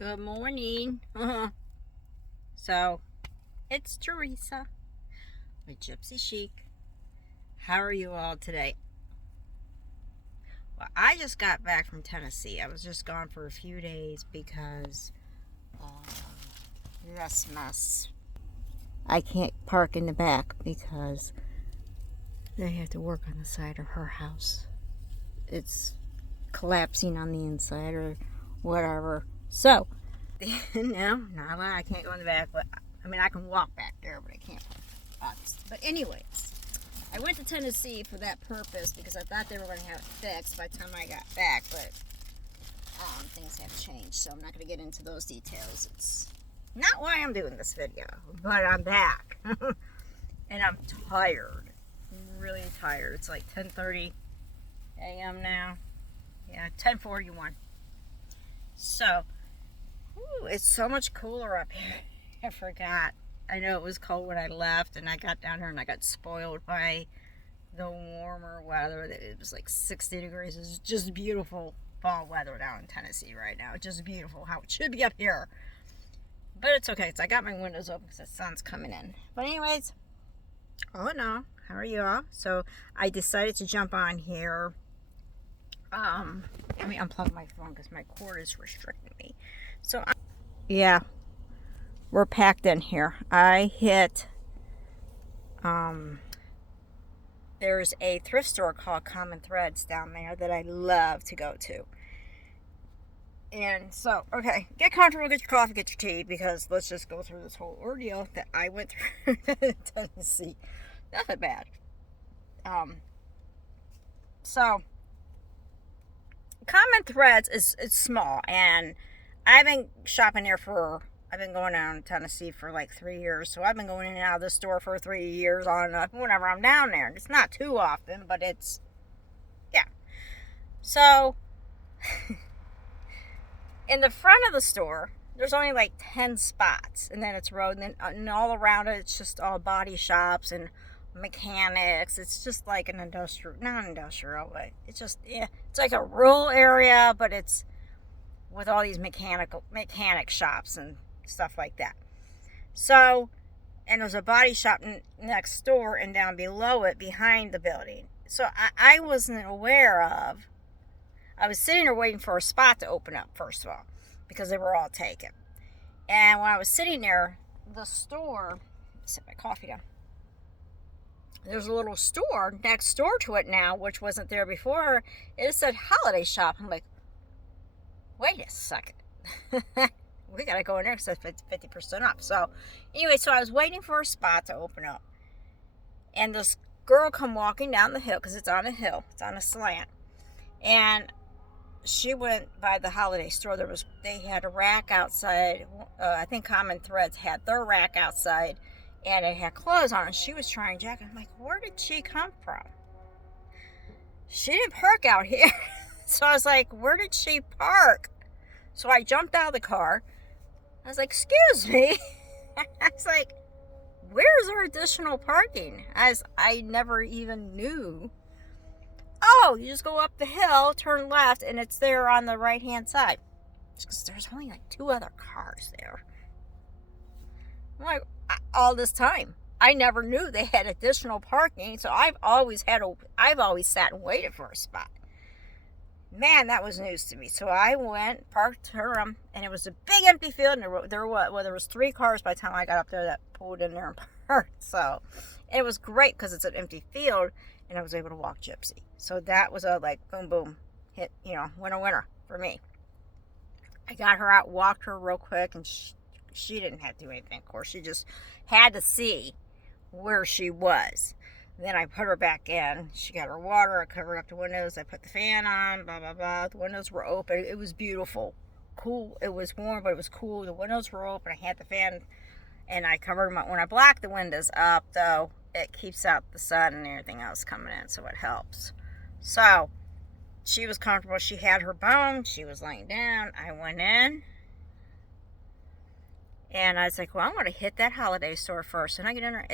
Good morning. So, it's Teresa with Gypsy Chic. How are you all today? Well, I just got back from Tennessee. I was just gone for a few days because this mess. I can't park in the back because they have to work on the side of her house. It's collapsing on the inside or whatever. So, no, I can't go in the back, but I mean, I can walk back there, but I can't. But anyways, I went to Tennessee for that purpose because I thought they were going to have it fixed by the time I got back, but things have changed, so I'm not going to get into those details. It's not why I'm doing this video, but I'm back, and I'm tired, really tired. It's like 10:30 a.m. now. Yeah, 10:41. So, it's so much cooler up here. I forgot. I know it was cold when I left, and I got down here and I got spoiled by the warmer weather. It was like 60 degrees. It's just beautiful fall weather down in Tennessee right now. It's just beautiful how it should be up here. But it's okay. I got my windows open because the sun's coming in. But anyways, oh no, how are you all? So I decided to jump on here. Let me unplug my phone because my cord is restricting me. So, yeah, we're packed in here. I hit, there's a thrift store called Common Threads down there that I love to go to. And so, okay, get comfortable, get your coffee, get your tea, because let's just go through this whole ordeal that I went through in Tennessee. Nothing bad. So, Common Threads is small, and I've been shopping there I've been going down to Tennessee for like 3 years, so I've been going in and out of the store for 3 years on whenever I'm down there. It's not too often, but it's, yeah. So, in the front of the store, there's only like 10 spots, and then it's road, and all around it, it's just all body shops and mechanics. It's just like an not industrial, but it's just, yeah, it's like a rural area, but it's with all these mechanic shops and stuff like that. So, and there's a body shop next door and down below it behind the building. So I wasn't aware of, I was sitting there waiting for a spot to open up, first of all, because they were all taken. And when I was sitting there, the store, set my coffee down. There's a little store next door to it now, which wasn't there before. It said holiday shop. I'm like, wait a second. We gotta go in there because it's 50% off. So, anyway, so I was waiting for a spot to open up. And this girl come walking down the hill, because it's on a hill. It's on a slant. And she went by the holiday store. They had a rack outside. I think Common Threads had their rack outside. And it had clothes on, and she was trying jacket. I'm like, where did she come from? She didn't park out here. So I was like, where did she park? So I jumped out of the car. I was like, excuse me. I was like, where's our additional parking? As I never even knew. Oh, you just go up the hill, turn left, and it's there on the right-hand side. Because there's only like 2 other cars there. I'm like, all this time, I never knew they had additional parking, so I've always sat and waited for a spot. Man, that was news to me. So I went, parked her, and it was a big empty field, and there was 3 cars by the time I got up there that pulled in there and parked. So it was great because it's an empty field, and I was able to walk Gypsy. So that was a like boom boom hit, winner for me. I got her out, walked her real quick, and she didn't have to do anything, of course. She just had to see where she was. Then I put her back in. She got her water. I covered up the windows. I put the fan on, blah, blah, blah. The windows were open. It was beautiful. Cool. It was warm, but it was cool. The windows were open. I had the fan, and I covered them up. When I block the windows up, though, it keeps out the sun and everything else coming in, so it helps. So, she was comfortable. She had her bone. She was laying down. I went in. And I was like, well, I'm going to hit that holiday store first. And I get in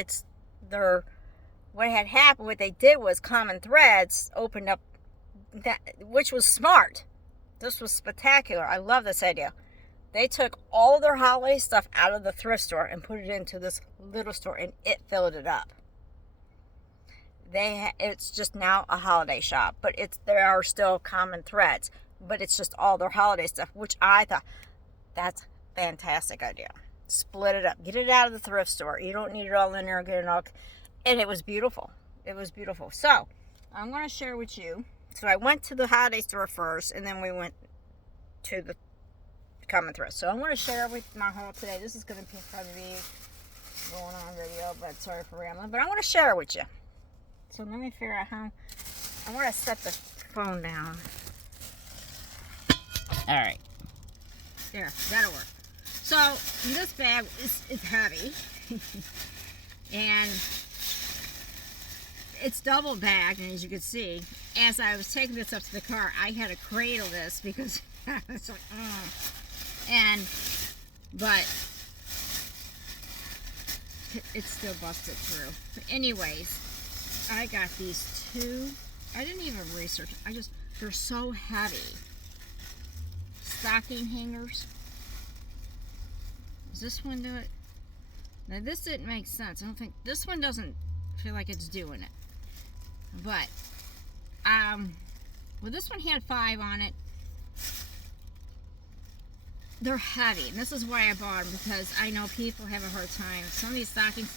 there. What they did was Common Threads opened up, which was smart. This was spectacular. I love this idea. They took all of their holiday stuff out of the thrift store and put it into this little store, and it filled it up. It's just now a holiday shop, but there are still common threads, but it's just all their holiday stuff, which I thought, that's a fantastic idea. Split it up, get it out of the thrift store. You don't need it all in there, get it all. And it was beautiful. It was beautiful. So I'm going to share with you. So I went to the holiday store first, and then we went to the common thread. So I'm going to share with my haul today. This is going to probably be going on video, but sorry for rambling. But I want to share it with you. So let me figure out how. I want to set the phone down. All right. There, that'll work. So this bag is heavy, and it's double bagged. And as you can see, as I was taking this up to the car, I had to cradle this because it's like, but it's still busted through. But anyways, I got these two. I didn't even research. They're so heavy. Stocking hangers. Does this one do it? Now this didn't make sense. I don't think this one doesn't feel like it's doing it. But well, this one had 5 on it. They're heavy, and this is why I bought them, because I know people have a hard time. Some of these stocking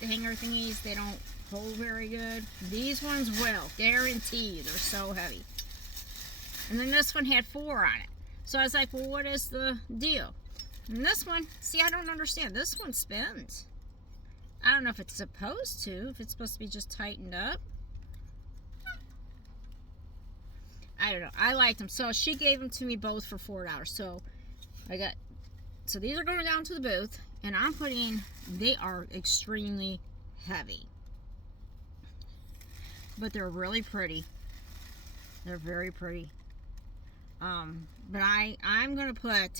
hanger thingies, they don't hold very good. These ones will, guarantee. They're so heavy. And then this one had 4 on it. So I was like, well, what is the deal? And this one, see, I don't understand. This one spins. I don't know if it's supposed to, if it's supposed to be just tightened up. I don't know. I liked them. So she gave them to me both for $4. So so these are going down to the booth, and they are extremely heavy. But they're really pretty. They're very pretty. But I'm going to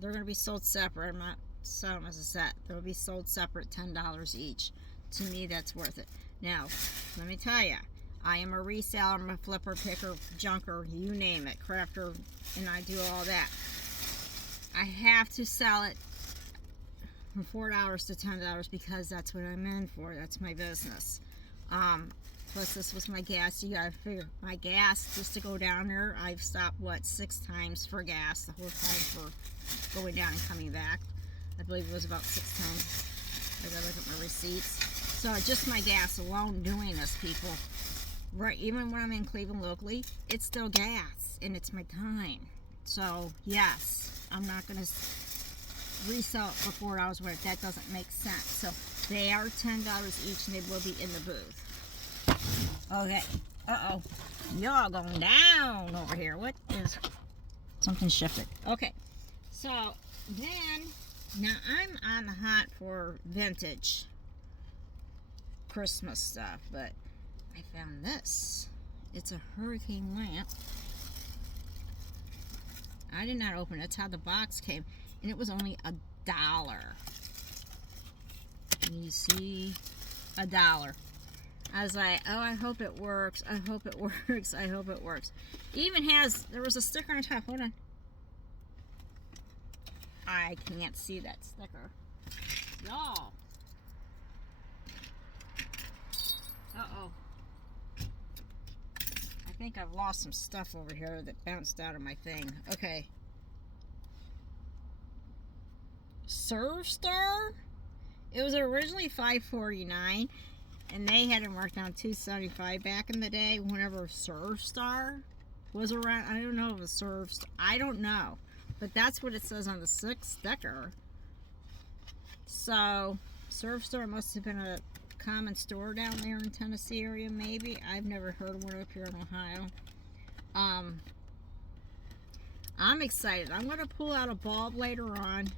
they're going to be sold separate. I'm not selling them as a set. They'll be sold separate, $10 each. To me, that's worth it. Now, let me tell you, I am a reseller, I'm a flipper, picker, junker, you name it, crafter, and I do all that. I have to sell it from $4 to $10 because that's what I'm in for. That's my business. Plus, this was my gas. You gotta figure my gas just to go down there. I've stopped 6 times for gas the whole time for going down and coming back. I believe it was about 6 times. I gotta look at my receipts. So just my gas alone doing this, people. Right, even when I'm in Cleveland locally, it's still gas and it's my time. So yes, I'm not gonna resell it for $4 worth. That doesn't make sense. So they are $10 each, and they will be in the booth. Okay. Uh-oh. Y'all going down over here. What is... Something shifted. Okay. So, then... Now, I'm on the hunt for vintage Christmas stuff, but I found this. It's a hurricane lamp. I did not open it. That's how the box came. And it was only $1. Can you see? $1. I was like, oh, I hope it works. I hope it works. I hope it works. It even there was a sticker on top. Hold on. I can't see that sticker. Y'all. Uh-oh. I think I've lost some stuff over here that bounced out of my thing. Okay. Serve Star? It was originally $5.49. And they had it marked down $2.75 back in the day, whenever Serve Star was around. I don't know if it was Serve Star. I don't know. But that's what it says on the 6th sticker. So, Serve Star must have been a common store down there in Tennessee area, maybe. I've never heard of one up here in Ohio. I'm excited. I'm going to pull out a bulb later on.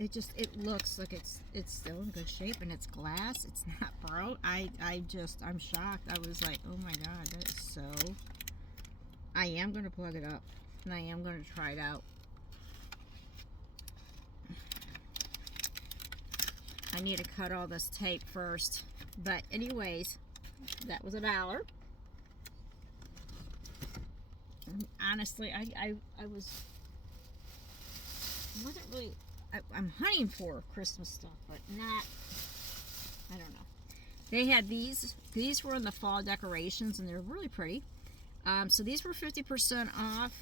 It looks like it's still in good shape, and it's glass. It's not broke. I'm shocked. I was like, oh my god, that is so... I am going to plug it up, and I am going to try it out. I need to cut all this tape first. But anyways, that was $1. And honestly, I was wasn't really, I'm hunting for Christmas stuff, but not, I don't know. They had these were in the fall decorations, and they're really pretty. So these were 50% off.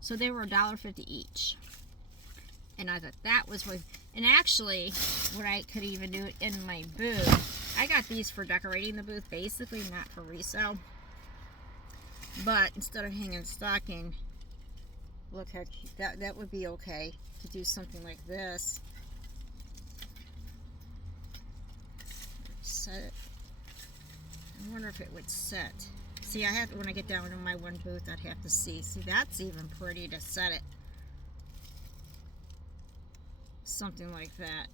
So they were $1.50 each. And I thought that was what, and actually, what I could even do in my booth, I got these for decorating the booth, basically, not for resale. But instead of hanging stocking, look how cute, that would be okay to do something like this. Set it. I wonder if it would set. See, I have to, when I get down to my one booth, I'd have to see. See, that's even pretty to set it. Something like that.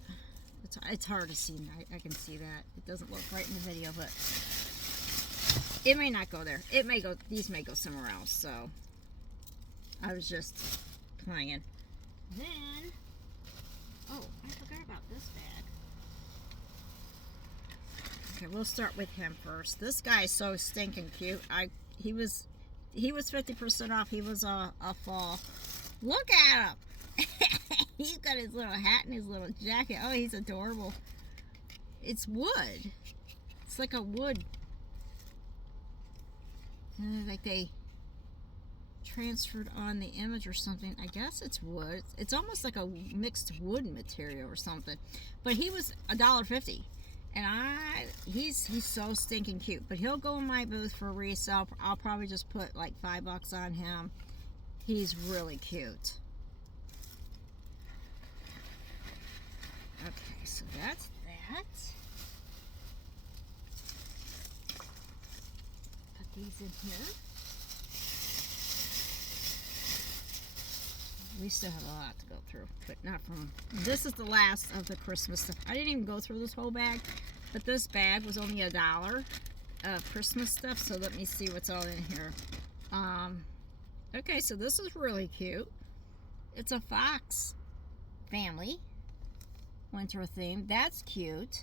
It's hard to see. I can see that. It doesn't look right in the video, but it may not go there. It may go, these may go somewhere else, so I was just playing. Then, oh, I forgot about this bag. Okay, we'll start with him first. This guy is so stinking cute. He was 50% off. He was a fall. Look at him. He's got his little hat and his little jacket. Oh, he's adorable. It's wood. It's like a wood. Like they transferred on the image or something. I guess it's wood. It's almost like a mixed wood material or something. But he was $1.50. And he's so stinking cute. But he'll go in my booth for resale. I'll probably just put like $5 on him. He's really cute. Okay, so that's that. Put these in here. We still have a lot to go through, but not from... This is the last of the Christmas stuff. I didn't even go through this whole bag, but this bag was only $1 of Christmas stuff, so let me see what's all in here. Okay, so this is really cute. It's a fox family. Winter theme. That's cute.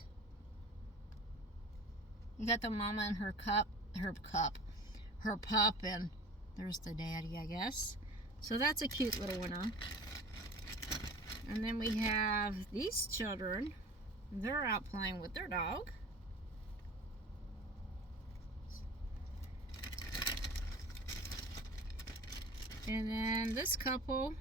You got the mama and her pup, and there's the daddy, I guess. So that's a cute little winner. And then we have these children. They're out playing with their dog. And then this couple,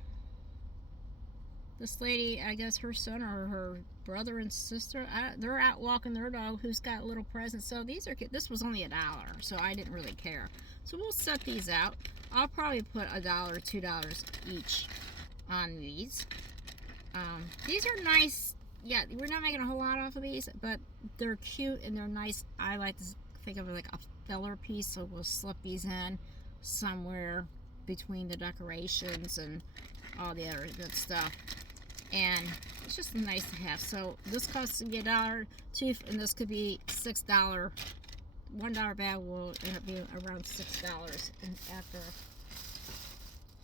this lady, I guess her son or her brother and sister, they're out walking their dog who's got a little present. So these are cute. This was only $1, so I didn't really care. So we'll set these out. I'll probably put $1 or $2 each on these. These are nice. Yeah, we're not making a whole lot off of these, but they're cute and they're nice. I like to think of it like a filler piece, so we'll slip these in somewhere between the decorations and all the other good stuff. And it's just nice to have. So this costs me $1, $2, and this could be $6. $1 bag will end up being around $6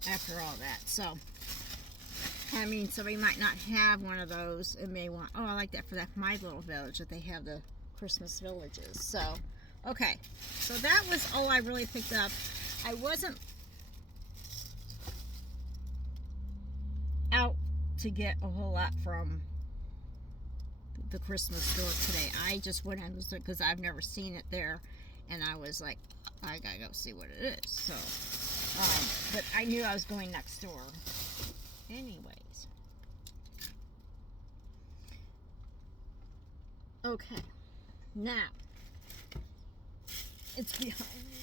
after all that. So I mean, somebody might not have one of those and may want, oh, I like that for that my little village that they have the Christmas villages. So okay, so that was all I really picked up. I wasn't out to get a whole lot from the Christmas store today. I just went in because I've never seen it there, and I was like, I gotta go see what it is. So, but I knew I was going next door. Anyways, okay, now it's behind me.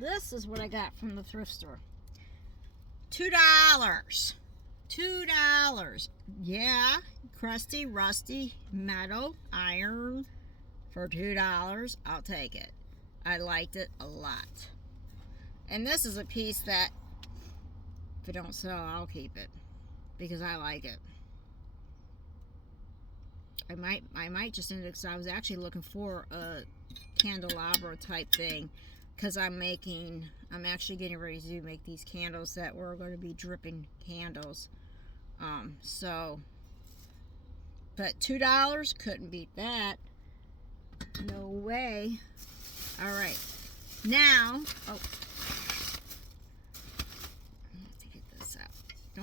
This is what I got from the thrift store. $2. $2. Yeah, crusty, rusty, metal, iron for $2. I'll take it. I liked it a lot. And this is a piece that if it don't sell, I'll keep it because I like it. I might just end it because I was actually looking for a candelabra type thing. Because I'm actually getting ready to make these candles that were going to be dripping candles. But $2, couldn't beat that. No way. Alright. Now, oh,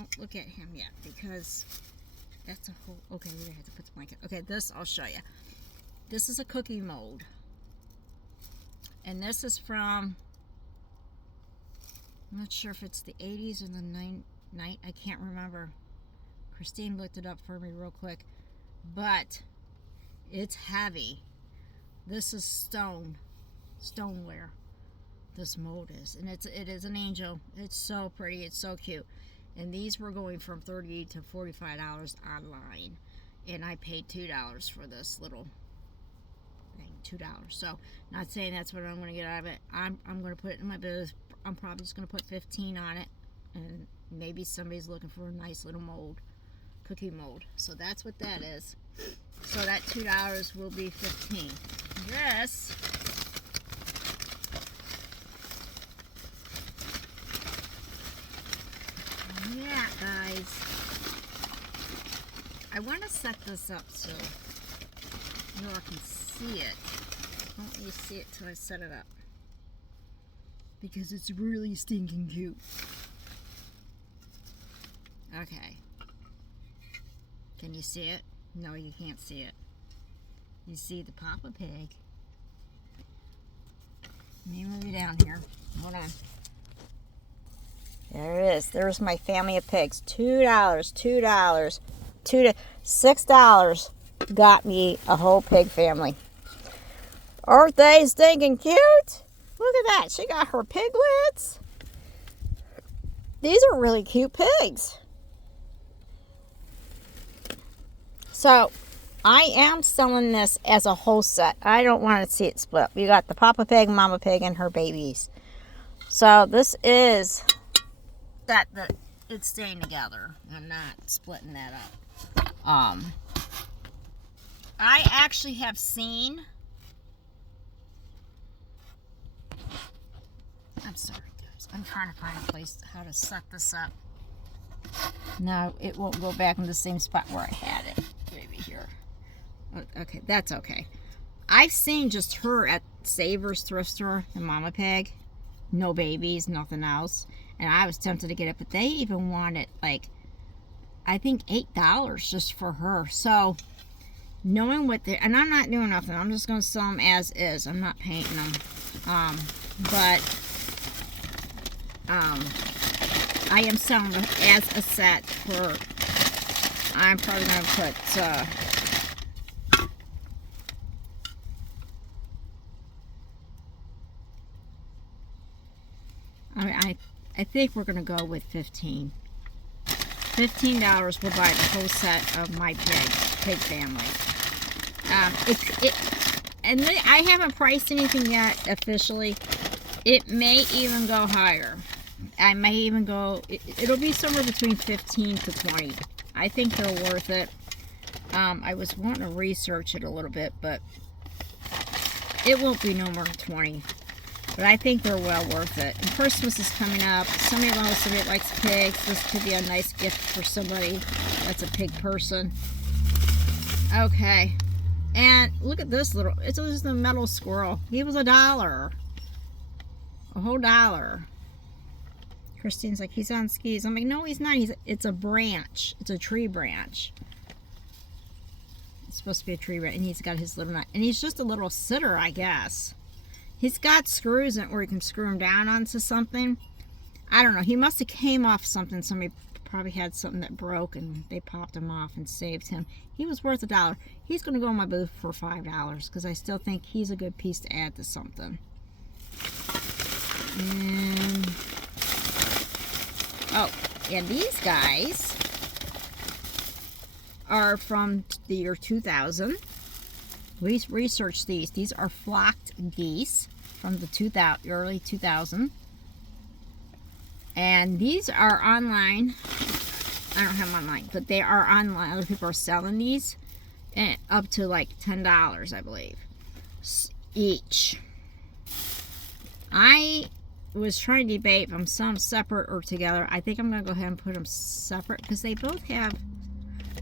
don't look at him yet because that's a whole, okay, we're gonna have to put the blanket. Okay, this I'll show you. This is a cookie mold. And this is from, I'm not sure if it's the 80s or the 90s, I can't remember. Christine looked it up for me real quick. But it's heavy. This is stoneware. This mold is, and it is an angel. It's so pretty. It's so cute. And these were going from $30 to $45 online, and I paid $2 for this little thing. $2. So, not saying that's what I'm going to get out of it. I'm going to put it in my booth. I'm probably just going to put 15 on it, and maybe somebody's looking for a nice little mold, cookie mold. So that's what that is. So that $2 will be 15. This. Yeah, guys. I want to set this up so you all can see it. I don't let you see it till I set it up. Because it's really stinking cute. Okay. Can you see it? No, you can't see it. You see the Papa Pig. Let me move you down here. Hold on. There it is. There's my family of pigs. $2, $2, $6 got me a whole pig family. Aren't they stinking cute? Look at that. She got her piglets. These are really cute pigs. So, I am selling this as a whole set. I don't want to see it split. We got the Papa Pig, Mama Pig, and her babies. So, this is that it's staying together. I'm not splitting that up. I actually have seen... I'm sorry, guys. I'm trying to find a place how to set this up. No, it won't go back in the same spot where I had it. Maybe here. Okay, that's okay. I've seen just her at Savers thrift store and Mama Pig. No babies, nothing else. And I was tempted to get it, but they even wanted, like, I think $8 just for her. So, knowing what they... And I'm not doing nothing. I'm just going to sell them as is. I'm not painting them. I am selling them as a set for... I'm probably going to put... I think we're going to go with 15. $15 will buy the whole set of my pig family. And I haven't priced anything yet officially. It may even go higher. I may even go, it'll be somewhere between 15 to 20. I think they're worth it. I was wanting to research it a little bit, but it won't be no more than 20. But I think they're well worth it. And Christmas is coming up. Somebody likes pigs. This could be a nice gift for somebody that's a pig person. Okay. And look at this little, it's just a metal squirrel. He was $1. A whole $1. Christine's like, he's on skis. I'm like, no, he's not. It's a branch. It's a tree branch. It's supposed to be a tree branch. And he's got his little nut. And he's just a little sitter, I guess. He's got screws in it where you can screw him down onto something. I don't know. He must have came off something. Somebody probably had something that broke and they popped him off and saved him. He was worth $1. He's going to go in my booth for $5 because I still think he's a good piece to add to something. And, oh, and these guys are from the year 2000. We researched these. These are flocked geese from the early 2000. And these are online. I don't have them online, but they are online. Other people are selling these and up to like $10, I believe, each. I was trying to debate if I'm selling them separate or together. I think I'm going to go ahead and put them separate because they both have,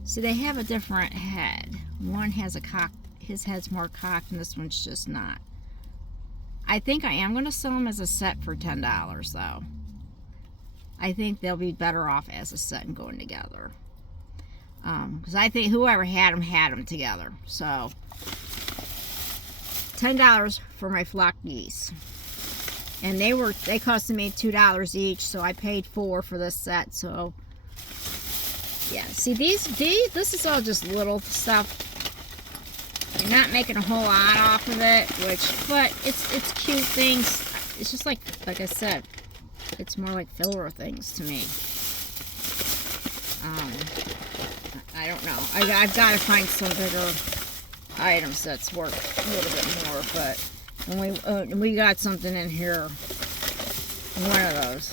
see, they have a different head. One has a cock. His head's more cocked and this one's just not. I think I am going to sell them as a set for $10 though. I think they'll be better off as a set and going together. Because I think whoever had them together. So $10 for my flock geese, and they costed me $2 each, so I paid $4 for this set. So yeah, see these this is all just little stuff. You're not making a whole lot off of it, but it's cute things. It's just like I said, it's more like filler things to me. I don't know. I've got to find some bigger items that's worth a little bit more, but when we got something in here, one of those.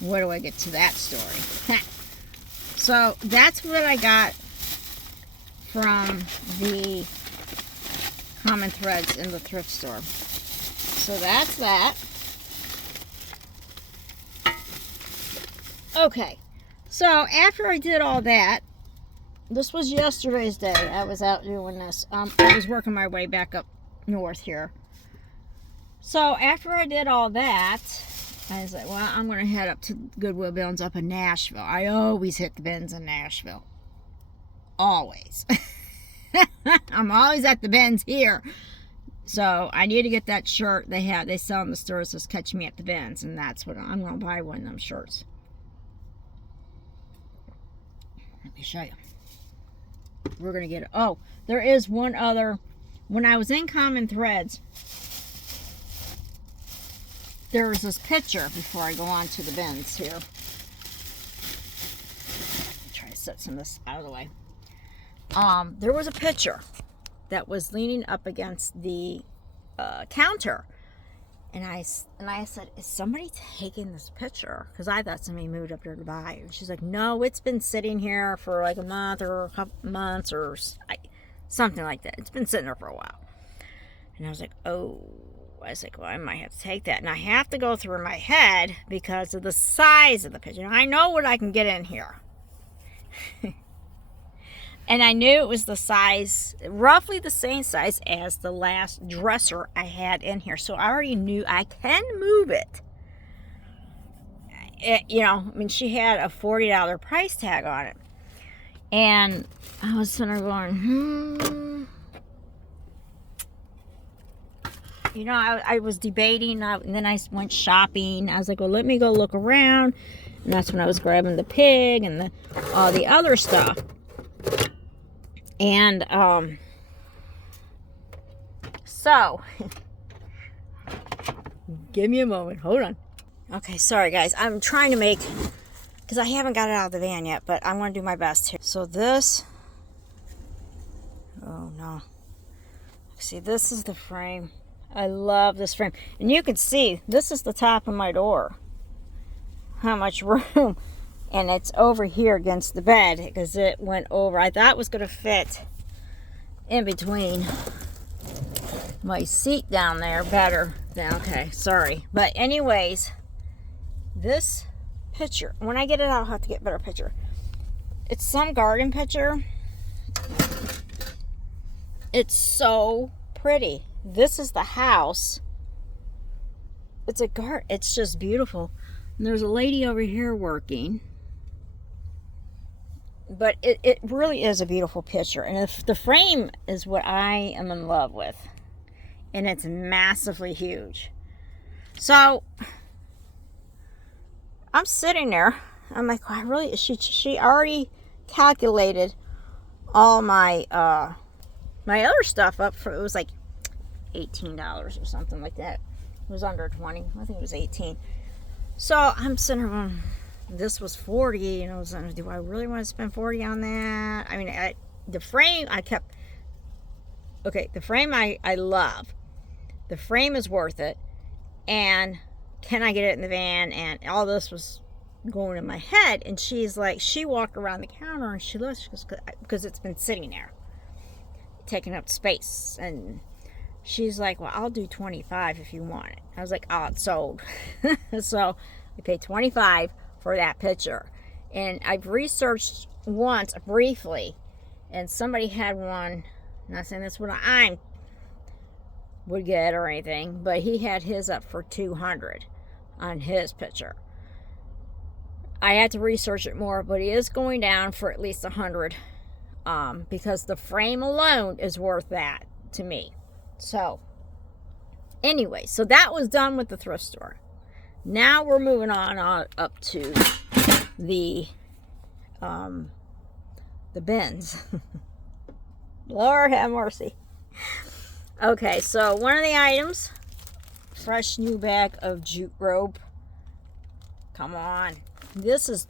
Where do I get to that story? So that's what I got from the common threads in the thrift store. So that's that. Okay, so after I did all that, this was yesterday's day. I was out doing this. I was working my way back up north here. So after I did all that, I was like, well, I'm going to head up to Goodwill bins up in Nashville. I always hit the bins in Nashville. Always. I'm always at the bins here. So I need to get that shirt they sell in the stores. Says catch me at the bins, and that's what I'm going to buy, one of them shirts. Let me show you. We're going to get it. Oh, there is one other. When I was in Common Threads, there was this picture before I go on to the bins here. Try to set some of this out of the way. There was a picture that was leaning up against the counter. And I said, is somebody taking this picture? Because I thought somebody moved up there to buy it. And she's like, no, it's been sitting here for like a month or a couple months or something like that. It's been sitting there for a while. And I was like, oh. I was like, well, I might have to take that. And I have to go through my head because of the size of the picture. I know what I can get in here. And I knew it was the size, roughly the same size as the last dresser I had in here. So I already knew I can move it. I mean, she had a $40 price tag on it. And I was sitting there going, I was debating, and then I went shopping. I was like, well, let me go look around. And that's when I was grabbing the pig and all the other stuff. And, so, give me a moment. Hold on. Okay, sorry, guys. I'm trying to make, because I haven't got it out of the van yet, but I'm going to do my best here. So this, oh, no. See, this is the frame. I love this frame. And you can see, this is the top of my door. How much room. And it's over here against the bed because it went over. I thought it was going to fit in between my seat down there better. Okay, sorry. But anyways, this picture, when I get it out, I'll have to get a better picture. It's some garden picture. It's so pretty. This is the house. It's a garden. It's just beautiful. And there's a lady over here working. But it really is a beautiful picture. And if the frame is what I am in love with. And it's massively huge. So, I'm sitting there. I'm like, well, I really, she already calculated all my, my other stuff up for, it was like $18 or something like that. It was under 20. I think it was 18. So, I'm sitting there going, this was 40, and I was like, do I really want to spend 40 on that? I mean, the frame, the frame I love. The frame is worth it. And can I get it in the van? And all this was going in my head. And she's like, she walked around the counter and she looked, because it's been sitting there, taking up space. And she's like, well, I'll do 25 if you want it. I was like, oh, it's sold. So I paid 25 for that picture. And I've researched once briefly, and somebody had one, not saying that's what I would get or anything, but he had his up for 200 on his picture. I had to research it more, but it is going down for at least 100, because the frame alone is worth that to me. So anyway, so that was done with the thrift store. Now we're moving on up to the bins. Lord have mercy. Okay, so one of the items, fresh new bag of jute rope. Come on. This is,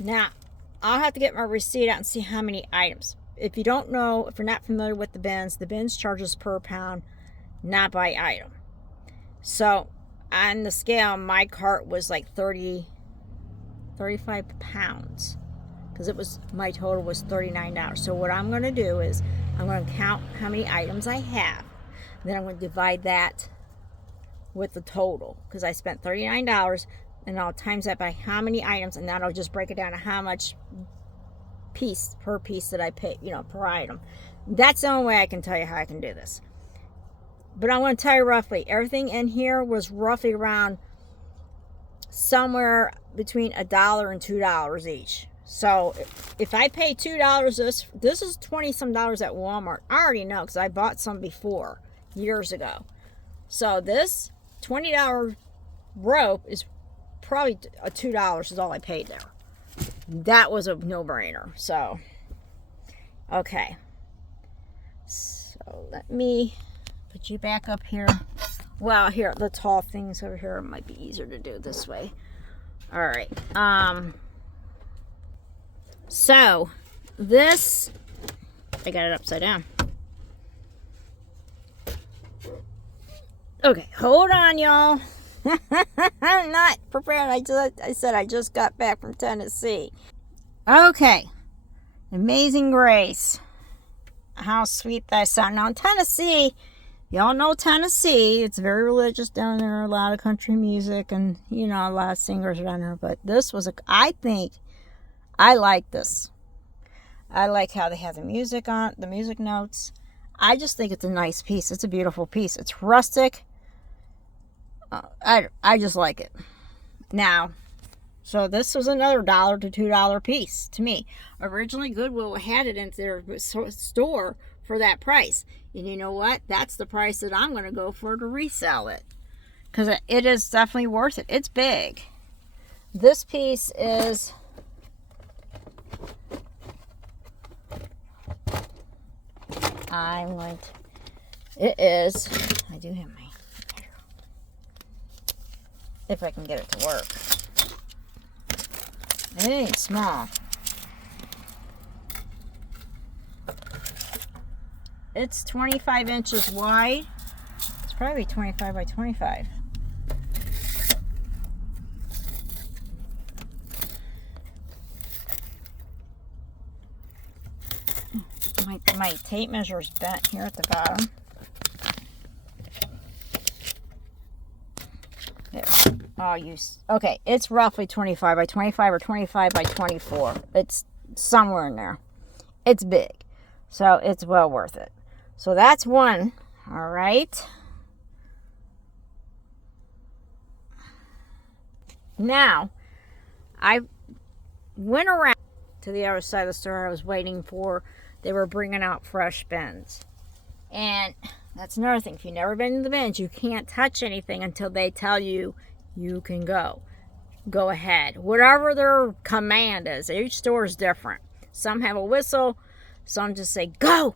now, I'll have to get my receipt out and see how many items. If you don't know, if you're not familiar with the bins charges per pound, not by item. So on the scale, my cart was like 35 pounds, because it was, my total was $39. So what I'm going to do is I'm going to count how many items I have. Then I'm going to divide that with the total, because I spent $39, and I'll times that by how many items, and that'll just break it down to how much piece per piece that I pay, per item. That's the only way I can tell you how I can do this. But I want to tell you roughly, everything in here was roughly around somewhere between $1 and $2 each. So if I pay $2, this is 20 some dollars at Walmart. I already know, because I bought some before, years ago. So this $20 rope is probably $2 is all I paid there. That was a no-brainer. So okay, so let me put you back up here. Well, here, the tall things over here might be easier to do this way. All right. So this, I got it upside down. Okay, hold on, y'all. I'm not prepared. I said I just got back from Tennessee. Okay, Amazing Grace. How sweet that sound. Now in Tennessee, y'all know Tennessee. It's very religious down there. A lot of country music, and a lot of singers down there. But this was I think I like this. I like how they have the music on, the music notes. I just think it's a nice piece. It's a beautiful piece. It's rustic. I just like it. Now, so this was another $1 to $2 piece to me. Originally, Goodwill had it in their store for that price. And you know what? That's the price that I'm going to go for to resell it, because it is definitely worth it. It's big. This piece is... it is... I do have my... if I can get it to work. It ain't small. It's 25 inches wide. It's probably 25 by 25. My tape measure is bent here at the bottom. There. Okay, it's roughly 25 by 25 or 25 by 24. It's somewhere in there. It's big. So it's well worth it. So that's one. All right. Now, I went around to the other side of the store. I was waiting for, they were bringing out fresh bins. And that's another thing. If you've never been in the bins, you can't touch anything until they tell you you can go. Go ahead. Whatever their command is. Each store is different. Some have a whistle. Some just say, go.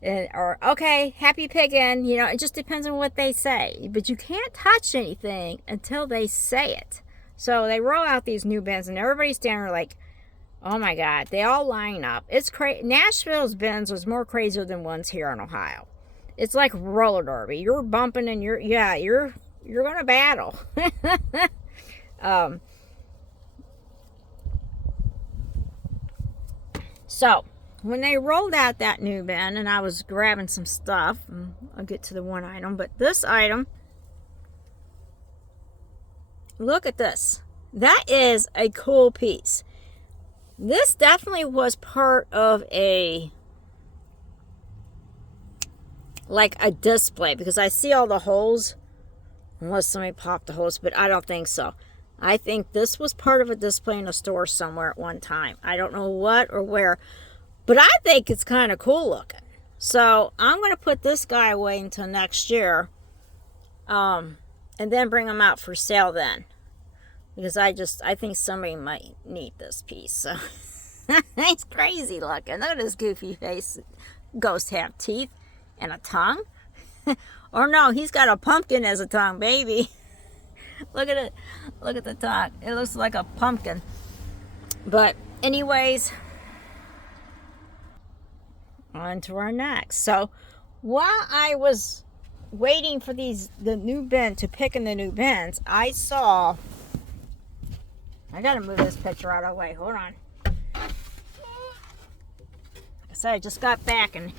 Or, okay, happy picking. It just depends on what they say. But you can't touch anything until they say it. So they roll out these new bins, and everybody's standing there like, oh my God. They all line up. It's crazy. Nashville's bins was more crazier than ones here in Ohio. It's like roller derby. You're bumping and you're going to battle. So, when they rolled out that new bin, and I was grabbing some stuff, and I'll get to the one item, but this item, look at this. That is a cool piece. This definitely was part of a display, because I see all the holes, unless somebody popped the holes, but I don't think so. I think this was part of a display in a store somewhere at one time. I don't know what or where, but I think it's kind of cool looking. So I'm going to put this guy away until next year, and then bring him out for sale then. Because I think somebody might need this piece. So it's crazy looking. Look at his goofy face. Ghosts have teeth and a tongue. Or no, he's got a pumpkin as a tongue, baby. Look at it. Look at the tongue. It looks like a pumpkin. But anyways, on to our next. So while I was waiting for the new bin to pick in the new bins, I gotta move this picture out of the way. Hold on. So I just got back and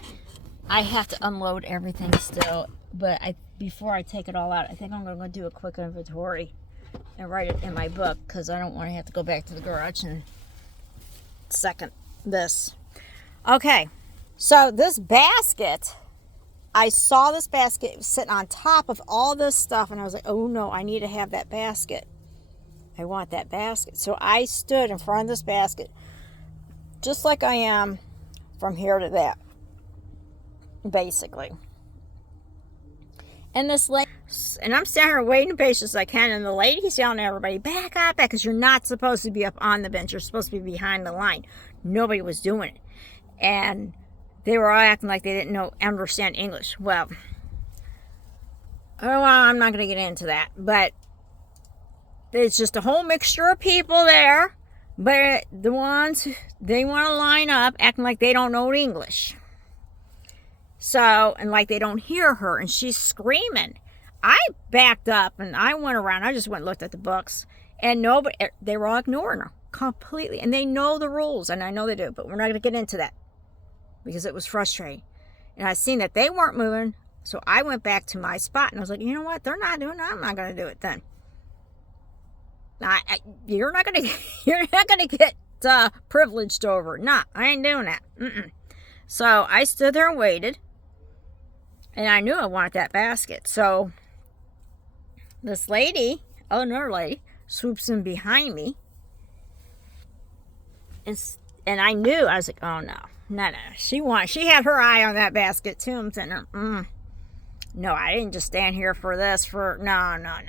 I have to unload everything still. But before I take it all out, I think I'm going to do a quick inventory and write it in my book, because I don't want to have to go back to the garage and second this. Okay, so this basket, I saw this basket sitting on top of all this stuff, and I was like, oh no, I need to have that basket. I want that basket. So I stood in front of this basket, just like I am from here to that, basically. And this lady, and I'm standing here waiting as patient as I can, and the lady's yelling at everybody, back up, because you're not supposed to be up on the bench. You're supposed to be behind the line. Nobody was doing it. And they were all acting like they didn't understand English. Well, I'm not going to get into that. But it's just a whole mixture of people there. But the ones, they want to line up acting like they don't know English. So, and like they don't hear her, and she's screaming. I backed up and I went around. I just went and looked at the books, and they were all ignoring her completely. And they know the rules, and I know they do, but we're not going to get into that because it was frustrating. And I seen that they weren't moving, so I went back to my spot, and I was like, you know what? They're not doing it. I'm not going to do it then. You're not going to get privileged over it. Nah, I ain't doing that. So I stood there and waited. And I knew I wanted that basket. So this lady, another lady, swoops in behind me. And I knew, I was like, oh no. She had her eye on that basket too. I'm saying, no, I didn't just stand here for this. No.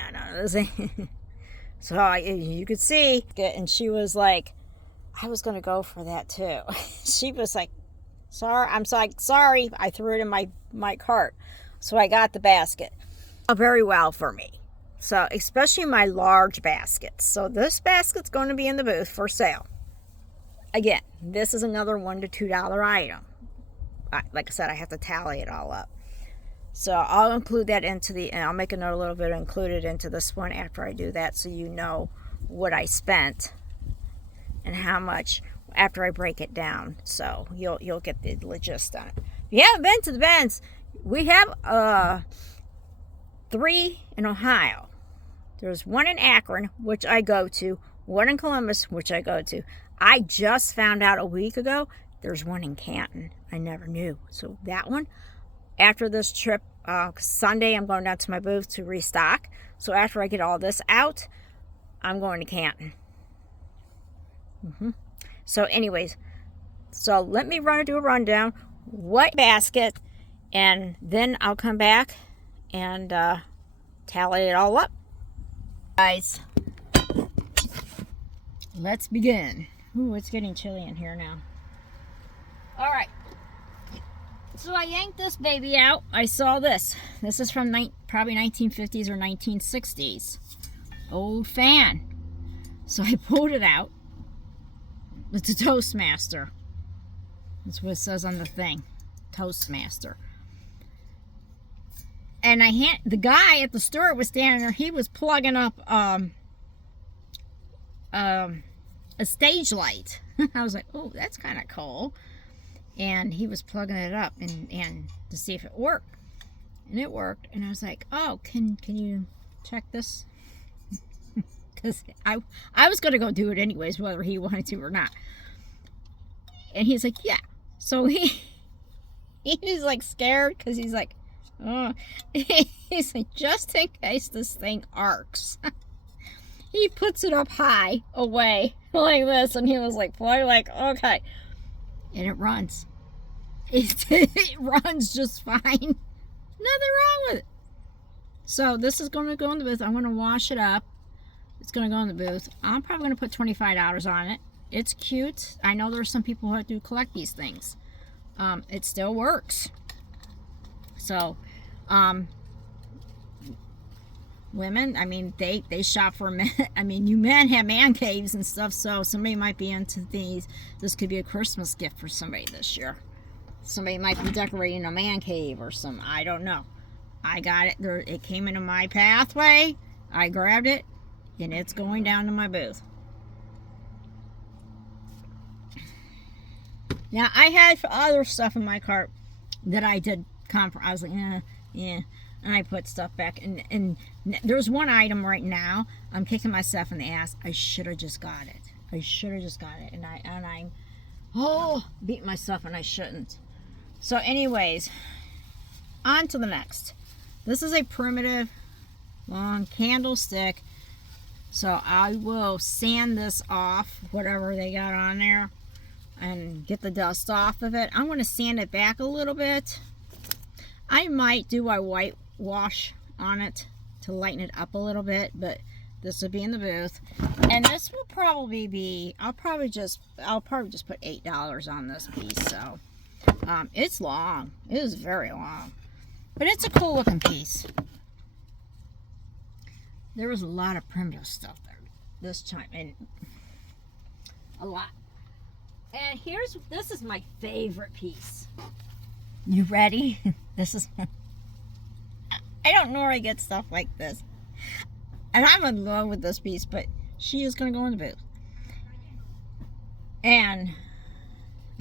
So you could see, and she was like, I was going to go for that too. She was like, sorry. I threw it in my cart. So I got the basket. Very well for me. So, especially my large baskets. So this basket's going to be in the booth for sale. Again, this is another $1 to $2 item. Like I said, I have to tally it all up. So I'll include that and I'll make another little bit included into this one after I do that, so you know what I spent and how much after I break it down. So you'll get the gist on it. If you haven't been to the Bends, we have 3 in Ohio. There's one in Akron, which I go to, one in Columbus, which I go to. I just found out a week ago there's one in Canton. I never knew. So that one, after this trip, Sunday I'm going down to my booth to restock. So after I get all this out, I'm going to Canton. So anyways, so let me do a rundown. What basket, and then I'll come back and tally it all up. Guys, let's begin. Ooh, it's getting chilly in here now. All right. So I yanked this baby out. I saw this. This is from probably 1950s or 1960s. Old fan. So I pulled it out. It's a Toastmaster. That's what it says on the thing. Toastmaster. And the guy at the store was standing there. He was plugging up a stage light. I was like, oh, that's kind of cool. And he was plugging it up and to see if it worked. And it worked. And I was like, oh, can you check this? Because I was going to go do it anyways, whether he wanted to or not. And he's like, yeah. So he's like scared because he's like, oh. He's like, just in case this thing arcs. he puts it up high away like this, and he was like, boy, like, okay. And it runs. It runs just fine. Nothing wrong with it. So this is going to go in the booth. I'm going to wash it up. It's going to go in the booth. I'm probably going to put $25 on it. It's cute. I know there's some people who do collect these things. It still works. So, women, I mean, they shop for men. I mean, you men have man caves and stuff, so somebody might be into these. This could be a Christmas gift for somebody this year. Somebody might be decorating a man cave or some, I don't know. I got it. There, it came into my pathway. I grabbed it, and it's going down to my booth. Now, I had other stuff in my cart that I did I was like, yeah. And I put stuff back. And there's one item right now. I'm kicking myself in the ass. I should have just got it. And I'm beating myself, and I shouldn't. So anyways, on to the next. This is a primitive long candlestick. So I will sand this off, whatever they got on there, and get the dust off of it. I'm going to sand it back a little bit. I might do a whitewash on it to lighten it up a little bit, but this will be in the booth. And this will probably be, I'll probably just put $8 on this piece. So it's long. It is very long, but it's a cool looking piece. There was a lot of primitive stuff there this time, and a lot. And this is my favorite piece. You ready? This is, I don't normally get stuff like this. And I'm in love with this piece, but she is going to go in the booth.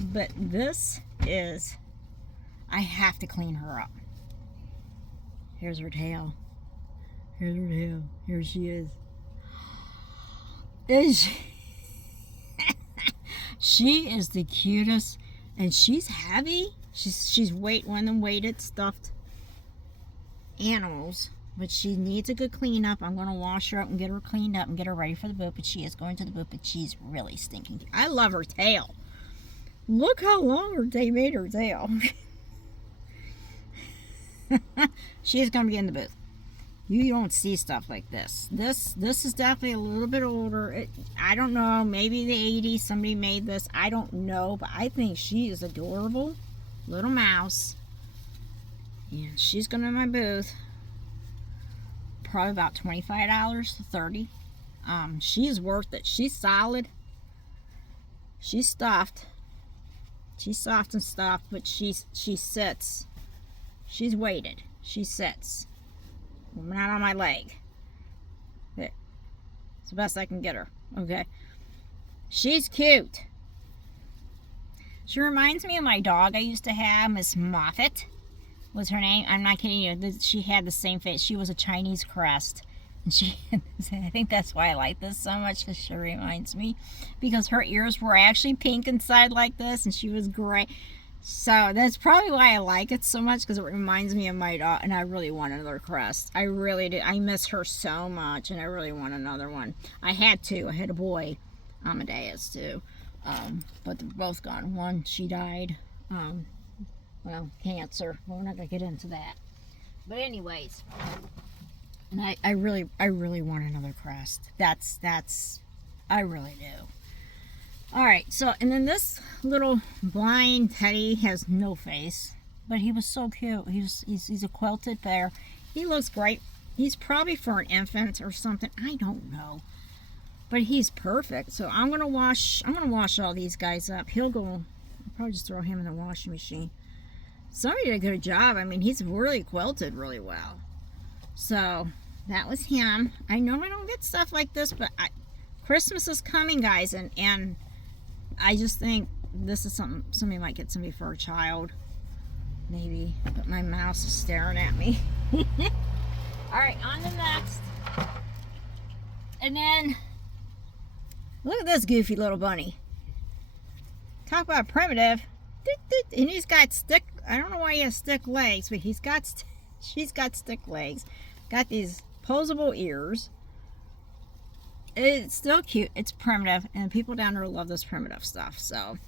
But this is, I have to clean her up. Here's her tail. Here she is. She is the cutest, and she's heavy. She's one of them weighted stuffed animals, but she needs a good cleanup. I'm going to wash her up and get her cleaned up and get her ready for the booth. But she is going to the booth, but she's really stinking cute. I love her tail. Look how long they made her tail. She is going to be in the booth. You don't see stuff like this. This is definitely a little bit older. I don't know. Maybe the 80s somebody made this. I don't know, but I think she is adorable. Little mouse. And she's going to my booth. Probably about $25 to $30. She is worth it. She's solid. She's stuffed. She's soft and stuffed, but she sits. She's weighted. She sits. Not on my leg. It's the best I can get her. Okay. She's cute. She reminds me of my dog I used to have, Miss Moffat was her name. I'm not kidding you. She had the same face. She was a Chinese crest. And I think that's why I like this so much, because she reminds me. Because her ears were actually pink inside like this, and she was gray. So that's probably why I like it so much, because it reminds me of my dog, and I really want another crest. I really do. I miss her so much, and I really want another one. I had two. I had a boy, Amadeus, too. But they're both gone. One, she died. Well, cancer. Well, we're not going to get into that. But anyways, and I really want another crest. I really do. Alright, so, and then this little blind teddy has no face, but he was so cute. He's a quilted bear. He looks great. He's probably for an infant or something. I don't know. But he's perfect. So I'm gonna wash all these guys up. I'll probably just throw him in the washing machine. Somebody did a good job. I mean, he's really quilted really well. So that was him. I normally don't get stuff like this, but Christmas is coming, guys, and I just think this is something somebody might get somebody for a child, maybe. But my mouse is staring at me. All right, on to the next. And then look at this goofy little bunny. Talk about primitive. And he's got stick. I don't know why he has stick legs, but she's got stick legs. Got these posable ears. It's still cute. It's primitive, and people down there love this primitive stuff. So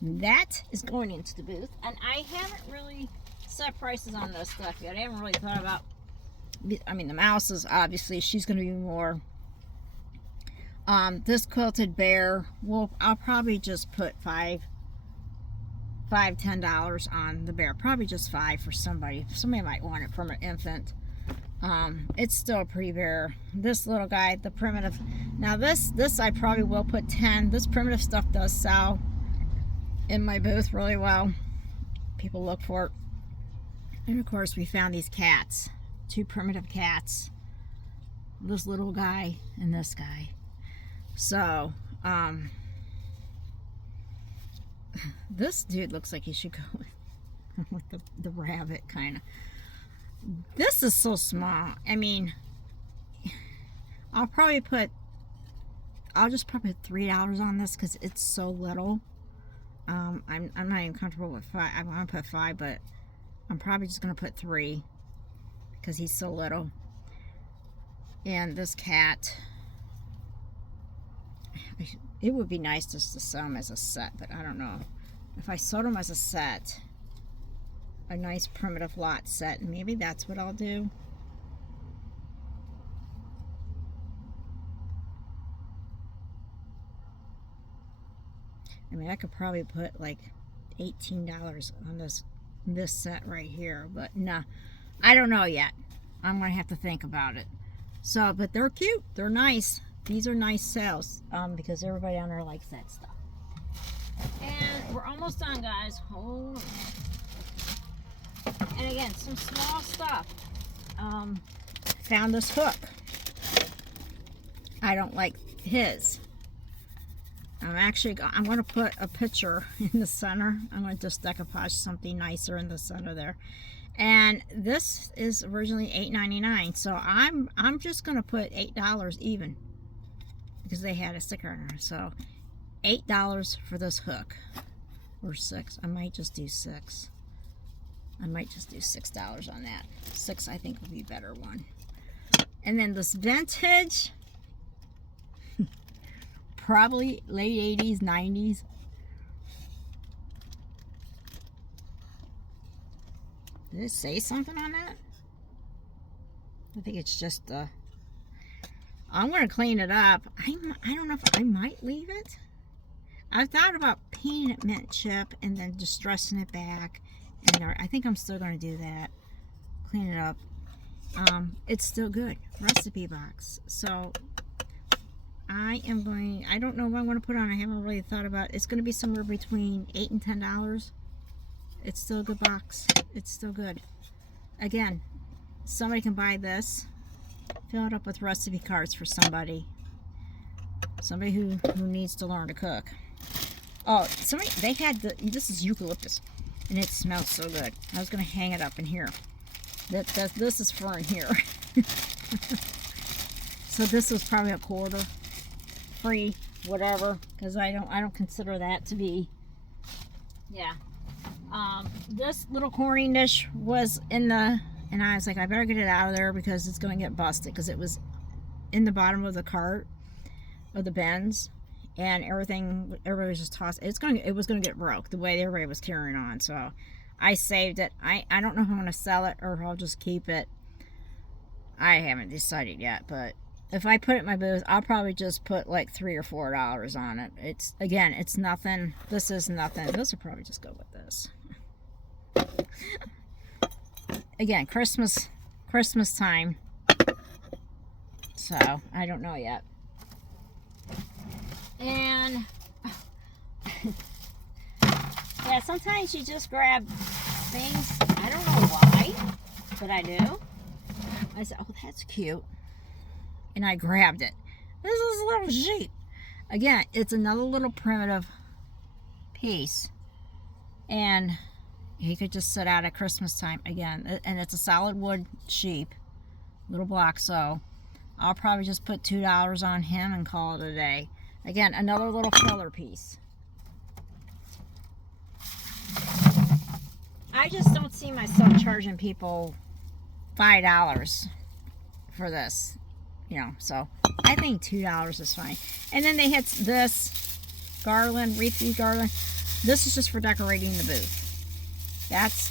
that is going into the booth, and I haven't really set prices on this stuff yet. I haven't really thought about. I mean, the mouse is obviously she's going to be more. This quilted bear, well, I'll probably just put $10 on the bear. Probably just $5 for somebody. Somebody might want it from an infant. It's still a pretty bear. This little guy, the primitive. Now this I probably will put 10. This primitive stuff does sell in my booth really well. People look for it. And of course we found these cats. 2 primitive cats. This little guy and this guy. So, this dude looks like he should go with the rabbit kind of. This is so small. I mean, I'll just probably put $3 on this because it's so little. I'm not even comfortable with 5. I want to put 5, but I'm probably just going to put 3 because he's so little. And this cat, it would be nice just to sell them as a set, but I don't know. If I sold them as a set, a nice primitive lot set, maybe that's what I'll do. I mean, I could probably put like $18 on this set right here, but nah, I don't know yet. I'm gonna have to think about it. So, but they're cute. They're nice. These are nice sales because everybody down there likes that stuff. And we're almost done, guys. Hold on. And again, some small stuff. Found this hook. I don't like his. I'm going to put a picture in the center. I'm going to just decoupage something nicer in the center there. And this is originally $8.99, so I'm just going to put $8 even because they had a sticker on there. So $8 for this hook, or $6. I might just do $6. I might just do $6 on that. $6 I think would be a better one. And then this vintage, probably late 80s, 90s. Did it say something on that? I think it's just I'm going to clean it up. I don't know if I might leave it. I thought about painting it mint chip and then just dressing it back. And I think I'm still going to do that. Clean it up. It's still good. Recipe box. So I don't know what I'm going to put on. I haven't really thought about it. It's going to be somewhere between $8 and $10. It's still a good box. It's still good. Again, somebody can buy this, fill it up with recipe cards for somebody who needs to learn to cook. Oh, they had this is eucalyptus, and it smells so good. I was going to hang it up in here. This is for in here. So this was probably a quarter, free, whatever, because I don't consider that to be, yeah. This little corny dish was and I was like, I better get it out of there because it's going to get busted, because it was in the bottom of the cart of the bins, and everybody was just tossing. It was going to get broke the way everybody was carrying on. So I saved it. I don't know if I'm going to sell it or if I'll just keep it. I haven't decided yet, but if I put it in my booth, I'll probably just put like $3 or $4 on it. It's nothing. This is nothing. This will probably just go with this. Again, Christmas time. So I don't know yet. And yeah, sometimes you just grab things. I don't know why, but I do. I said, oh, that's cute. And I grabbed it. This is a little sheep. Again, it's another little primitive piece. And he could just sit out at Christmas time again. And it's a solid wood sheep. Little block, so I'll probably just put $2 on him and call it a day. Again, another little filler piece. I just don't see myself charging people $5 for this. you know, so I think $2 is fine. And then they had this garland, wreathy garland. This is just for decorating the booth. That's,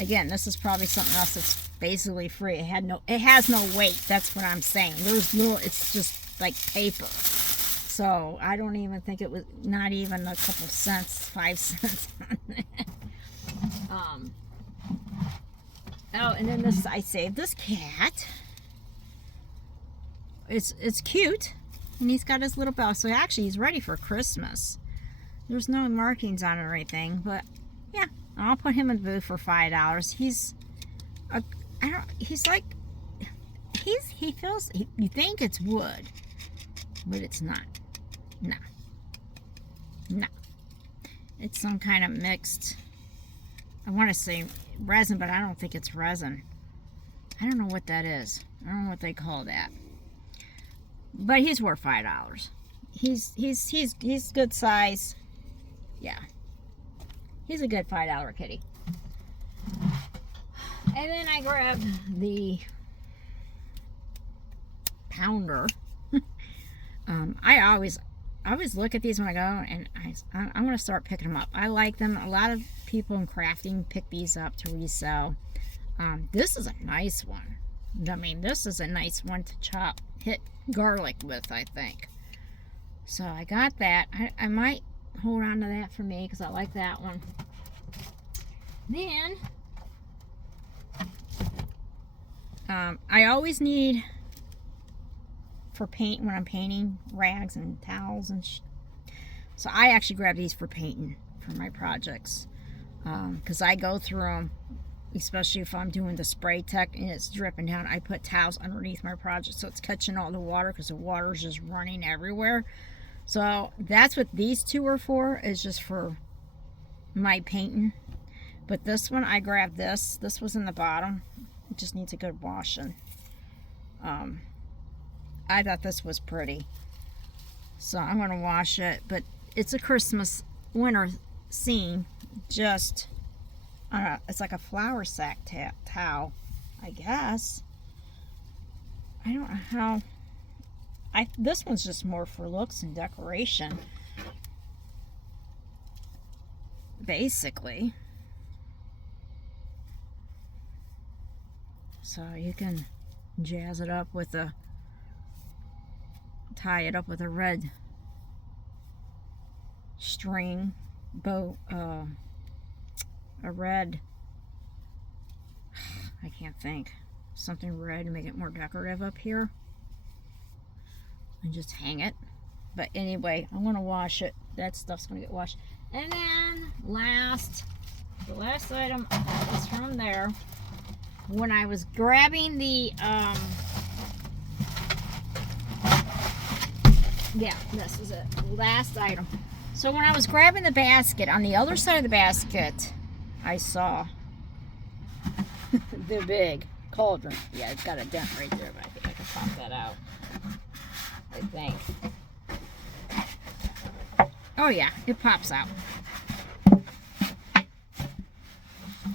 again, this is probably something else that's basically free. It has no weight. That's what I'm saying. It's just like paper. So I don't even think it was, not even a couple cents, 5 cents on that. Oh, and then this, I saved this cat. It's cute, and he's got his little bell. So actually, he's ready for Christmas. There's no markings on it or anything, but yeah, I'll put him in the booth for $5. He feels, you think it's wood, but it's not. No. It's some kind of mixed, I want to say resin, but I don't think it's resin. I don't know what that is. I don't know what they call that. But he's worth $5. He's good size. Yeah. He's a good $5 kitty. And then I grabbed the pounder. I always look at these when I go, and I'm going to start picking them up. I like them. A lot of people in crafting pick these up to resell. This is a nice one. I mean, this is a nice one to hit garlic with, I think. So I got that. I might hold on to that for me because I like that one. Then I always need, for paint, when I'm painting, rags and towels and so I actually grab these for painting for my projects, because I go through them, especially if I'm doing the spray tech and it's dripping down. I put towels underneath my project so it's catching all the water, because the water is just running everywhere. So that's what these two are for, is just for my painting. But this one, I grabbed this was in the bottom. It just needs a good washing. I thought this was pretty, so I'm going to wash it. But it's a Christmas winter scene. Just it's like a flour sack towel, I guess. I don't know how. This one's just more for looks and decoration, basically. So you can jazz it up with tie it up with a red string bow, a red, I can't think, something red to make it more decorative up here, and just hang it. But anyway, I'm going to wash it. That stuff's going to get washed. And then the last item is from there. When I was grabbing the yeah, this is it, last item. So when I was grabbing the basket, on the other side of the basket, I saw the big cauldron. Yeah, it's got a dent right there, but I think I can pop that out, I think. Oh yeah, it pops out.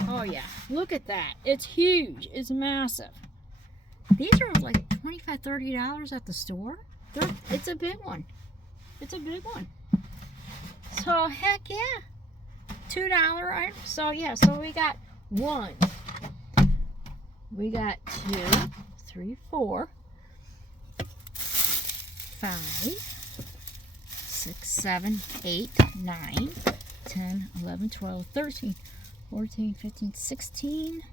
Oh yeah, look at that. It's huge. It's massive. These are like $25, $30 at the store. It's a big one. It's a big one. So heck yeah. $2 item. So yeah, so we got 1. We got 2, 3, 4, 5, 6, 7, 8, 9, 10, 11, 12, 13, 14, 15, 16,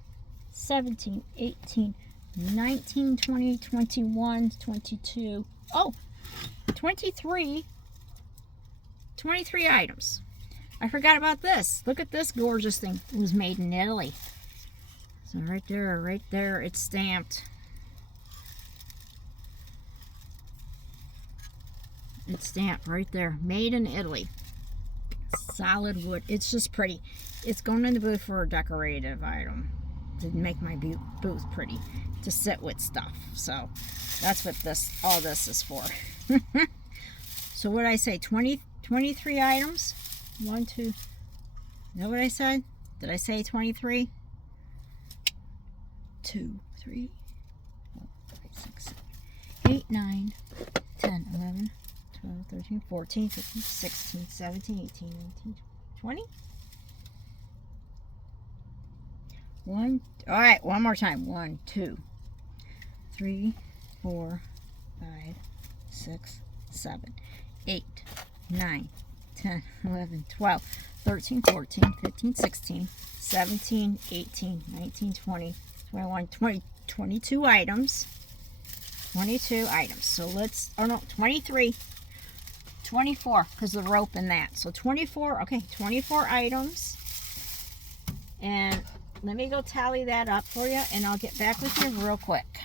17, 18, 19, 20, 21, 22, oh, 23 items. I forgot about this. Look at this gorgeous thing. It was made in Italy. So right there, it's stamped. It's stamped right there. Made in Italy. Solid wood. It's just pretty. It's going in the booth for a decorative item to make my booth pretty, to sit with stuff. So that's what all this is for. So what did I say? 23 items. 1, 2. You know what I said? Did I say 23? 2, 3, 4, 5, 6, 7, 8, 9, 10, 11, 12, 13, 14, 15, 16, 17, 18, 19, 20. All right, one more time. 1, 2, 3, 4, 5, 6, 7, 8, 9, 10, 11, 12, 13, 14, 15, 16, 17, 18, 19, 20, 21, 20, 22 items. 22 items. So let's, oh no, 23, 24, because of the rope and that. So 24, okay, 24 items. And let me go tally that up for you, and I'll get back with you real quick.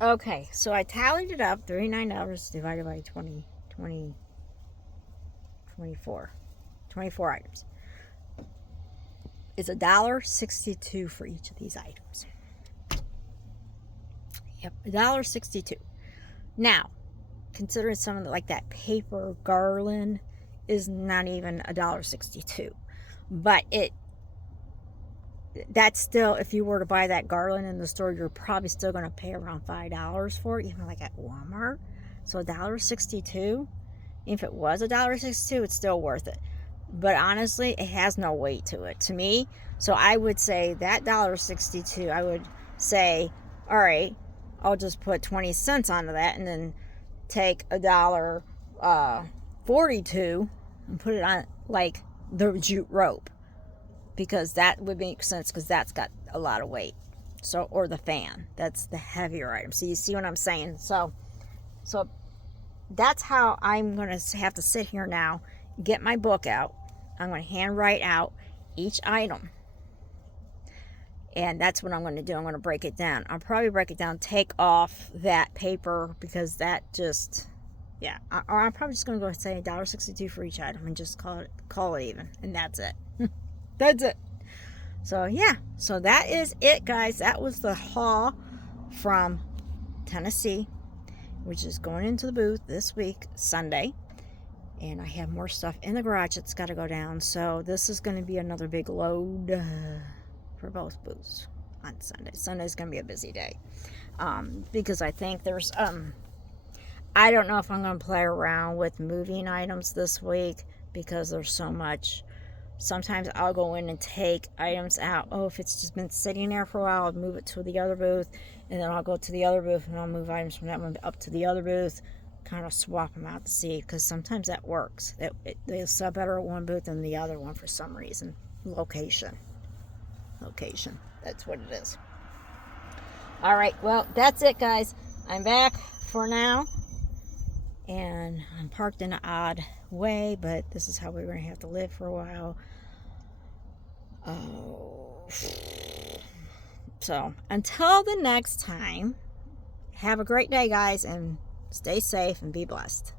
Okay, so I tallied it up. $39 divided by 24 items. It's $1.62 for each of these items. Yep, $1.62. Now, considering some of the, like that paper garland is not even $1.62, but that's still, if you were to buy that garland in the store, you're probably still going to pay around $5 for it, even like at Walmart. So $1.62, if it was $1.62, it's still worth it. But honestly, it has no weight to it, to me. So I would say that $1.62, I would say, all right, I'll just put 20 cents onto that, and then take $1.42 and put it on like the jute rope, because that would make sense, because that's got a lot of weight. So, or the fan, that's the heavier item. So you see what I'm saying? So that's how I'm going to have to sit here now, get my book out. I'm going to hand write out each item. And that's what I'm going to do. I'm going to break it down. I'll probably break it down, take off that paper, because that just, yeah. Or I'm probably just going to go say $1.62 for each item and just call it even. And that's it. That's it. So, yeah. So that is it, guys. That was the haul from Tennessee, which is going into the booth this week, Sunday. And I have more stuff in the garage that's got to go down. So this is going to be another big load for both booths on Sunday. Sunday's going to be a busy day. Because I think there's, I don't know if I'm going to play around with moving items this week, because there's so much. Sometimes I'll go in and take items out. Oh, if it's just been sitting there for a while, I'll move it to the other booth. And then I'll go to the other booth and I'll move items from that one up to the other booth. Kind of swap them out to see, because sometimes that works. They'll sell better at one booth than the other one for some reason. Location. That's what it is. All right, well, that's it, guys. I'm back for now. And I'm parked in an odd way, but this is how we're going to have to live for a while. Oh. So, until the next time, have a great day, guys, and stay safe and be blessed.